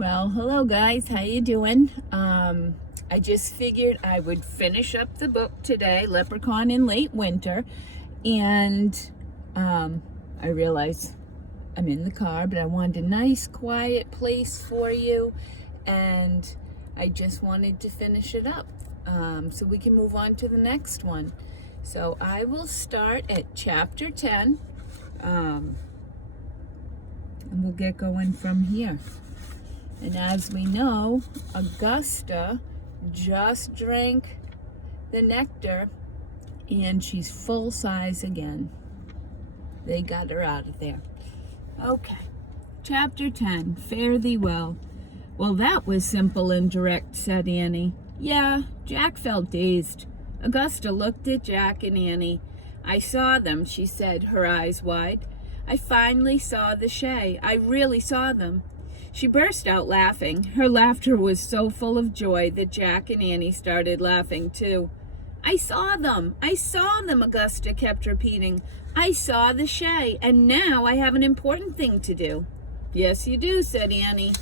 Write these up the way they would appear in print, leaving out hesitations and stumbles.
Well, hello guys, how you doing? I just figured I would finish up the book today, Leprechaun in Late Winter, and I realize I'm in the car, but I wanted a nice quiet place for you, and I just wanted to finish it up so we can move on to the next one. So I will start at chapter 10, and we'll get going from here. And as we know, Augusta just drank the nectar and she's full size again. They got her out of there. Okay, chapter 10, Fare Thee Well. Well, that was simple and direct, said Annie. Yeah, Jack felt dazed. Augusta looked at Jack and Annie. I saw them, she said, her eyes wide. I finally saw the Shay. I really saw them. She burst out laughing. Her laughter was so full of joy that Jack and Annie started laughing too. I saw them, Augusta kept repeating. I saw the Shay, and now I have an important thing to do. Yes, you do, said Annie.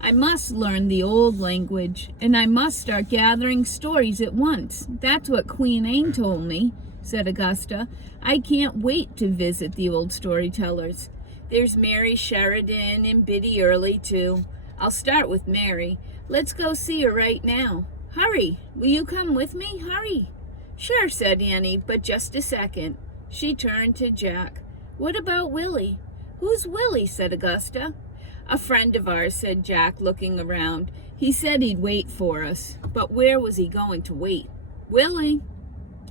I must learn the old language, and I must start gathering stories at once. That's what Queen Anne told me, said Augusta. I can't wait to visit the old storytellers. There's Mary Sheridan and Biddy Early, too. I'll start with Mary. Let's go see her right now. Hurry. Will you come with me? Hurry. Sure, said Annie, but just a second. She turned to Jack. What about Willie? Who's Willie? Said Augusta. A friend of ours, said Jack, looking around. He said he'd wait for us. But where was he going to wait? Willie.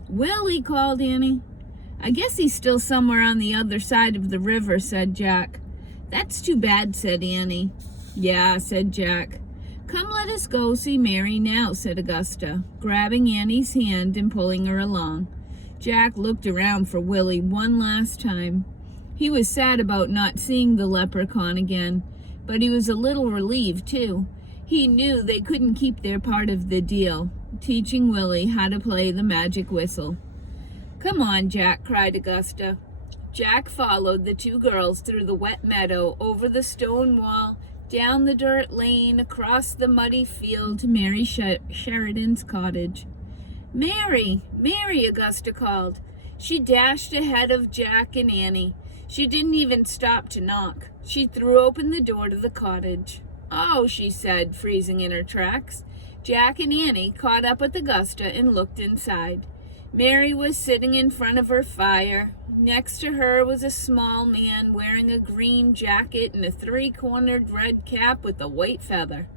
Willie, called Annie. I guess he's still somewhere on the other side of the river, said Jack. That's too bad, said Annie. Yeah, said Jack. Come, let us go see Mary now, said Augusta, grabbing Annie's hand and pulling her along. Jack looked around for Willie one last time. He was sad about not seeing the leprechaun again, but he was a little relieved, too. He knew they couldn't keep their part of the deal, teaching Willie how to play the magic whistle. Come on, Jack, cried Augusta. Jack followed the two girls through the wet meadow, over the stone wall, down the dirt lane, across the muddy field to Mary Sheridan's cottage. Mary, Mary, Augusta called. She dashed ahead of Jack and Annie. She didn't even stop to knock. She threw open the door to the cottage. Oh, she said, freezing in her tracks. Jack and Annie caught up with Augusta and looked inside. Mary was sitting in front of her fire. Next to her was a small man wearing a green jacket and a three-cornered red cap with a white feather.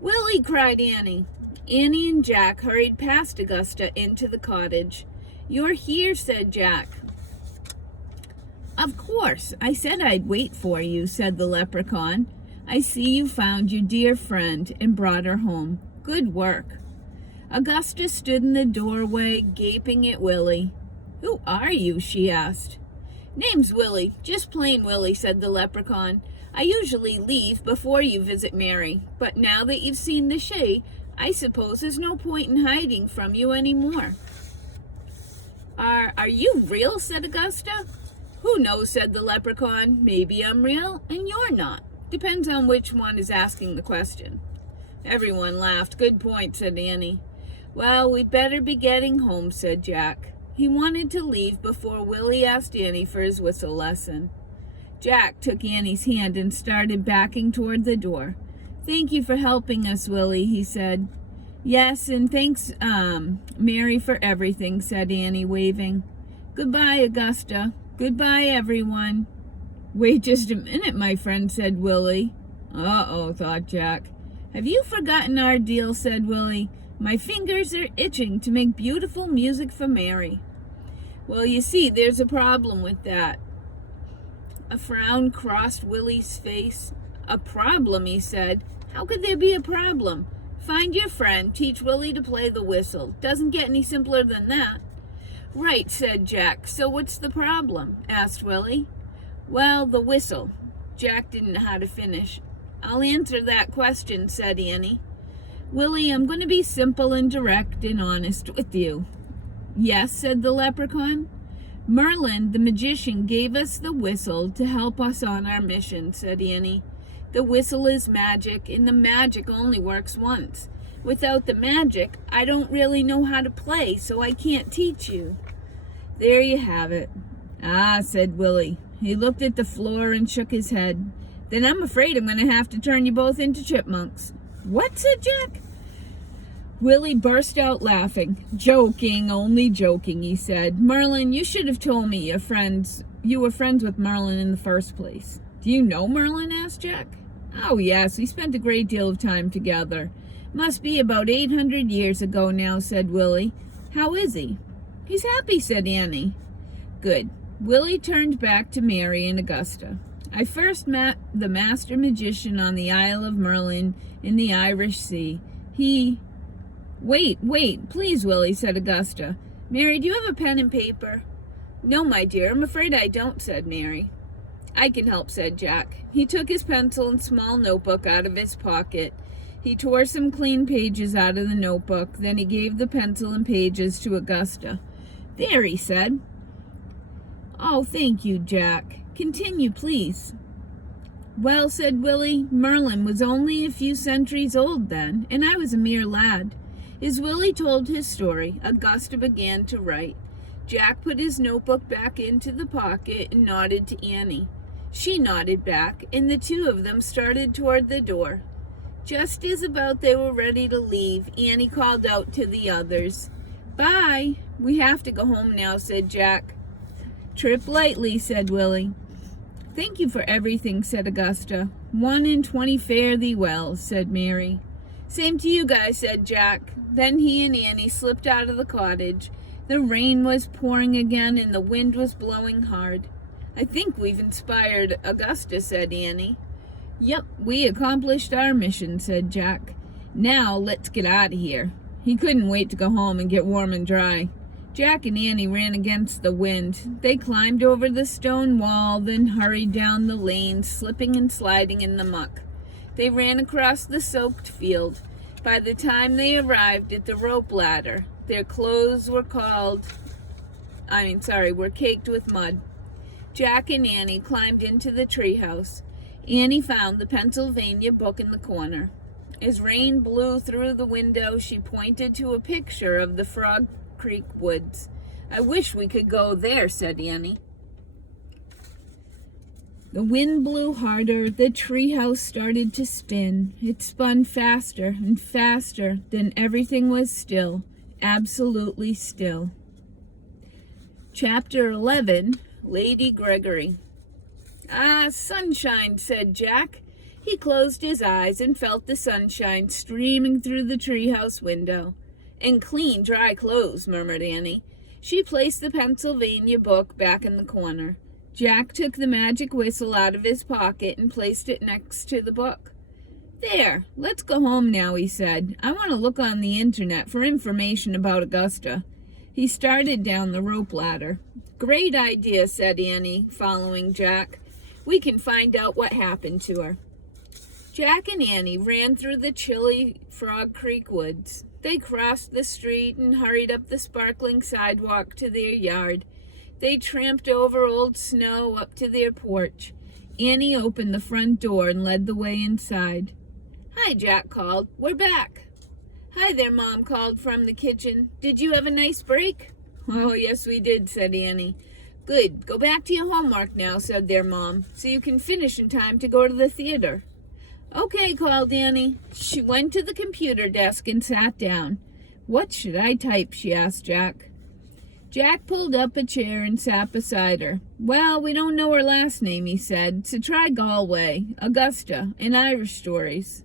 Willie, cried Annie. Annie and Jack hurried past Augusta into the cottage. You're here, said Jack. Of course, I said I'd wait for you, said the leprechaun. I see you found your dear friend and brought her home. Good work. Augusta stood in the doorway, gaping at Willie. Who are you? She asked. Name's Willie, just plain Willie, said the leprechaun. I usually leave before you visit Mary, but now that you've seen the Shay, I suppose there's no point in hiding from you anymore. Are you real? Said Augusta. Who knows, said the leprechaun. Maybe I'm real and you're not. Depends on which one is asking the question. Everyone laughed. Good point, said Annie. Well, we'd better be getting home, said Jack. He wanted to leave before Willie asked Annie for his whistle lesson. Jack took Annie's hand and started backing toward the door. Thank you for helping us, Willie, he said. Yes, and thanks, Mary, for everything, said Annie, waving. Goodbye, Augusta. Goodbye, everyone. Wait just a minute, my friend, said Willie. Uh-oh, thought Jack. Have you forgotten our deal, said Willie. My fingers are itching to make beautiful music for Mary. Well, you see, there's a problem with that. A frown crossed Willie's face. A problem, he said. How could there be a problem? Find your friend, teach Willie to play the whistle. Doesn't get any simpler than that. Right, said Jack. So what's the problem? Asked Willie. Well, the whistle. Jack didn't know how to finish. I'll answer that question, said Annie. Willie, I'm going to be simple and direct and honest with you. Yes, said the leprechaun. Merlin, the magician, gave us the whistle to help us on our mission, said Annie. The whistle is magic, and the magic only works once. Without the magic, I don't really know how to play, so I can't teach you." "There you have it." "Ah," said Willie. He looked at the floor and shook his head. "Then I'm afraid I'm going to have to turn you both into chipmunks." "What?" said Jack. Willie burst out laughing. "Joking, only joking," he said. "Merlin, you should have told me you were friends with Merlin in the first place." "Do you know Merlin?" asked Jack. "Oh, yes, we spent a great deal of time together. Must be about 800 years ago now," said Willie. "How is he?" "He's happy," said Annie. "Good." Willie turned back to Mary and Augusta. "I first met the master magician on the Isle of Merlin in the Irish Sea. He..." Wait, please, Willie," said Augusta. "Mary, do you have a pen and paper?" "No, my dear, I'm afraid I don't," said Mary. "I can help," said Jack. He took his pencil and small notebook out of his pocket. He tore some clean pages out of the notebook. Then he gave the pencil and pages to Augusta. "There," he said. "Oh, thank you, Jack. Continue, please." "Well," said Willie, "Merlin was only a few centuries old then, and I was a mere lad." As Willie told his story, Augusta began to write. Jack put his notebook back into the pocket and nodded to Annie. She nodded back, and the two of them started toward the door. Just as about they were ready to leave, Annie called out to the others. "Bye. We have to go home now," said Jack. "Trip lightly," said Willie. "Thank you for everything," said Augusta. "1 and 20 fare thee well," said Mary. "Same to you guys," said Jack. Then he and Annie slipped out of the cottage. The rain was pouring again and the wind was blowing hard. "I think we've inspired Augusta," said Annie. "Yep, we accomplished our mission," said Jack. "Now let's get out of here." He couldn't wait to go home and get warm and dry. Jack and Annie ran against the wind. They climbed over the stone wall, then hurried down the lane, slipping and sliding in the muck. They ran across the soaked field. By the time they arrived at the rope ladder, their clothes were caked with mud. Jack and Annie climbed into the treehouse. Annie found the Pennsylvania book in the corner. As rain blew through the window, she pointed to a picture of the Frog Creek woods. "I wish we could go there," said Annie. The wind blew harder. The treehouse started to spin. It spun faster and faster. Then everything was still, absolutely still. Chapter 11, Lady Gregory. "Ah, sunshine," said Jack. He closed his eyes and felt the sunshine streaming through the treehouse window. "And clean, dry clothes," murmured Annie. She placed the Pennsylvania book back in the corner. Jack took the magic whistle out of his pocket and placed it next to the book. "There, let's go home now," he said. "I want to look on the internet for information about Augusta." He started down the rope ladder. "Great idea," said Annie, following Jack. "We can find out what happened to her." Jack and Annie ran through the chilly Frog Creek woods. They crossed the street and hurried up the sparkling sidewalk to their yard. They tramped over old snow up to their porch. Annie opened the front door and led the way inside. "Hi," Jack called. "We're back." "Hi there," Mom called from the kitchen. "Did you have a nice break?" "Oh, yes, we did," said Annie. "Good. Go back to your homework now," said their mom, "so you can finish in time to go to the theater." "Okay," called Annie. She went to the computer desk and sat down. "What should I type?" she asked Jack. Jack pulled up a chair and sat beside her. "Well, we don't know her last name," he said, "so try Galway, Augusta, and Irish stories."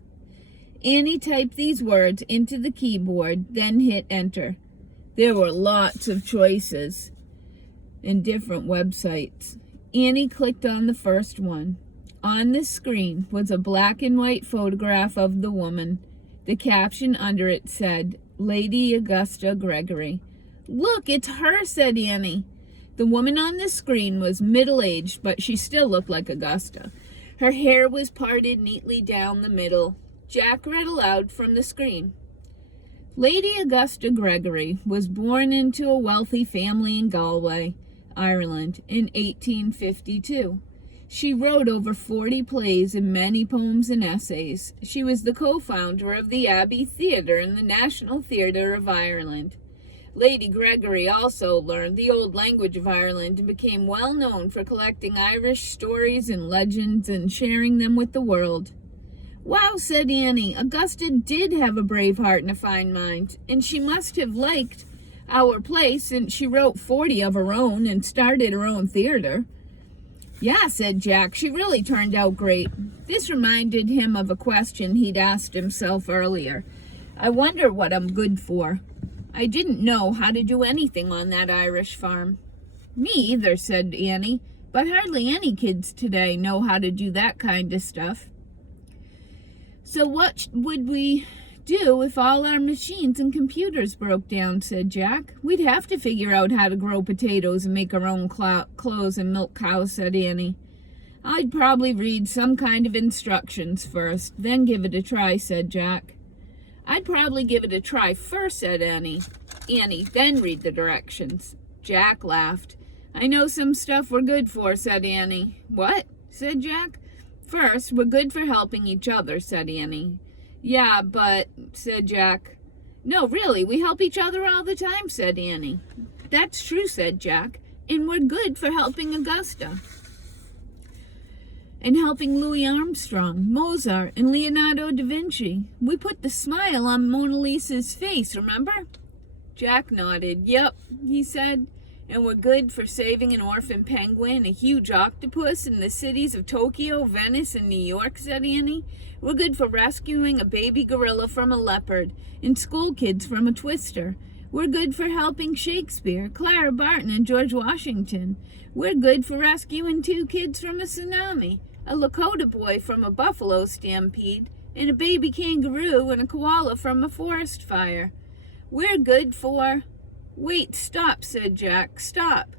Annie typed these words into the keyboard, then hit enter. There were lots of choices and different websites. Annie clicked on the first one. On the screen was a black and white photograph of the woman. The caption under it said, "Lady Augusta Gregory." "Look, it's her," said Annie. The woman on the screen was middle-aged, but she still looked like Augusta. Her hair was parted neatly down the middle. Jack read aloud from the screen. Lady Augusta Gregory was born into a wealthy family in Galway, Ireland, in 1852. She wrote over 40 plays and many poems and essays. She was the co-founder of the Abbey Theatre and the National Theatre of Ireland. Lady Gregory also learned the old language of Ireland and became well known for collecting Irish stories and legends and sharing them with the world. Wow, said Annie, Augusta did have a brave heart and a fine mind, and she must have liked our play since she wrote 40 of her own and started her own theater. Yeah, said Jack, she really turned out great. This reminded him of a question he'd asked himself earlier. I wonder what I'm good for. I didn't know how to do anything on that Irish farm. Me either, said Annie, but hardly any kids today know how to do that kind of stuff. So what would we do if all our machines and computers broke down, said Jack. We'd have to figure out how to grow potatoes and make our own clothes and milk cows, said Annie. I'd probably read some kind of instructions first, then give it a try, said Jack. I'd probably give it a try first, said Annie, then read the directions. Jack laughed. I know some stuff we're good for, said Annie. What? Said Jack. First, we're good for helping each other, said Annie. Yeah, but, said Jack. No, really, we help each other all the time, said Annie. That's true, said Jack, and we're good for helping Augusta. And helping Louis Armstrong, Mozart, and Leonardo da Vinci. We put the smile on Mona Lisa's face, remember? Jack nodded. Yep, he said. And we're good for saving an orphan penguin, a huge octopus in the cities of Tokyo, Venice, and New York, said Annie. We're good for rescuing a baby gorilla from a leopard and school kids from a twister. We're good for helping Shakespeare, Clara Barton, and George Washington. We're good for rescuing 2 kids from a tsunami, a Lakota boy from a buffalo stampede, and a baby kangaroo and a koala from a forest fire. We're good for... Wait, stop, said Jack, stop.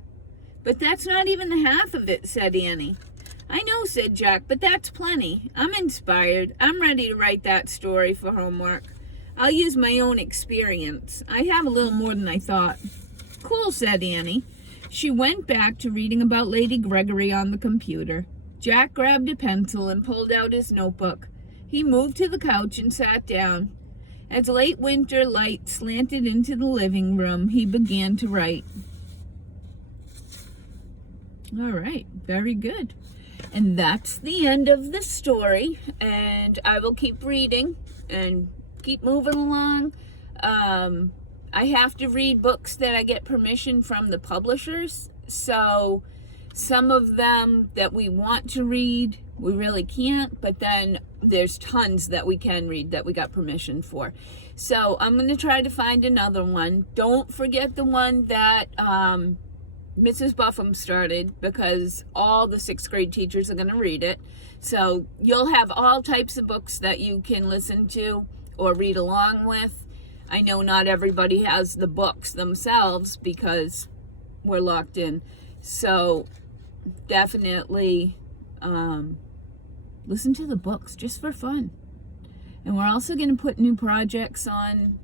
But that's not even the half of it, said Annie. I know, said Jack, but that's plenty. I'm inspired. I'm ready to write that story for homework. I'll use my own experience. I have a little more than I thought. Cool, said Annie. She went back to reading about Lady Gregory on the computer. Jack grabbed a pencil and pulled out his notebook. He moved to the couch and sat down. As late winter light slanted into the living room, he began to write. All right, very good. And that's the end of the story. And I will keep reading and keep moving along. I have to read books that I get permission from the publishers. So some of them that we want to read, we really can't. But then there's tons that we can read that we got permission for. So I'm going to try to find another one. Don't forget the one that Mrs. Buffum started, because all the 6th grade teachers are going to read it. So you'll have all types of books that you can listen to or read along with. I know not everybody has the books themselves because we're locked in. So definitely listen to the books just for fun. And we're also going to put new projects on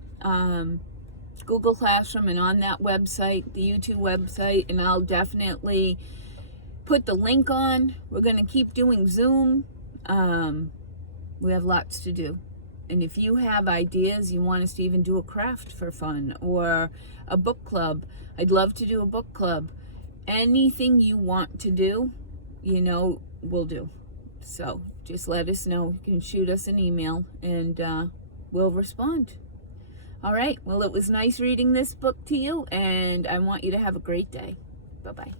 Google Classroom and on that website, the YouTube website, and I'll definitely put the link on. We're going to keep doing Zoom. We have lots to do. And if you have ideas, you want us to even do a craft for fun or a book club, I'd love to do a book club. Anything you want to do, we'll do. So just let us know. You can shoot us an email and we'll respond. All right. Well, it was nice reading this book to you, and I want you to have a great day. Bye-bye.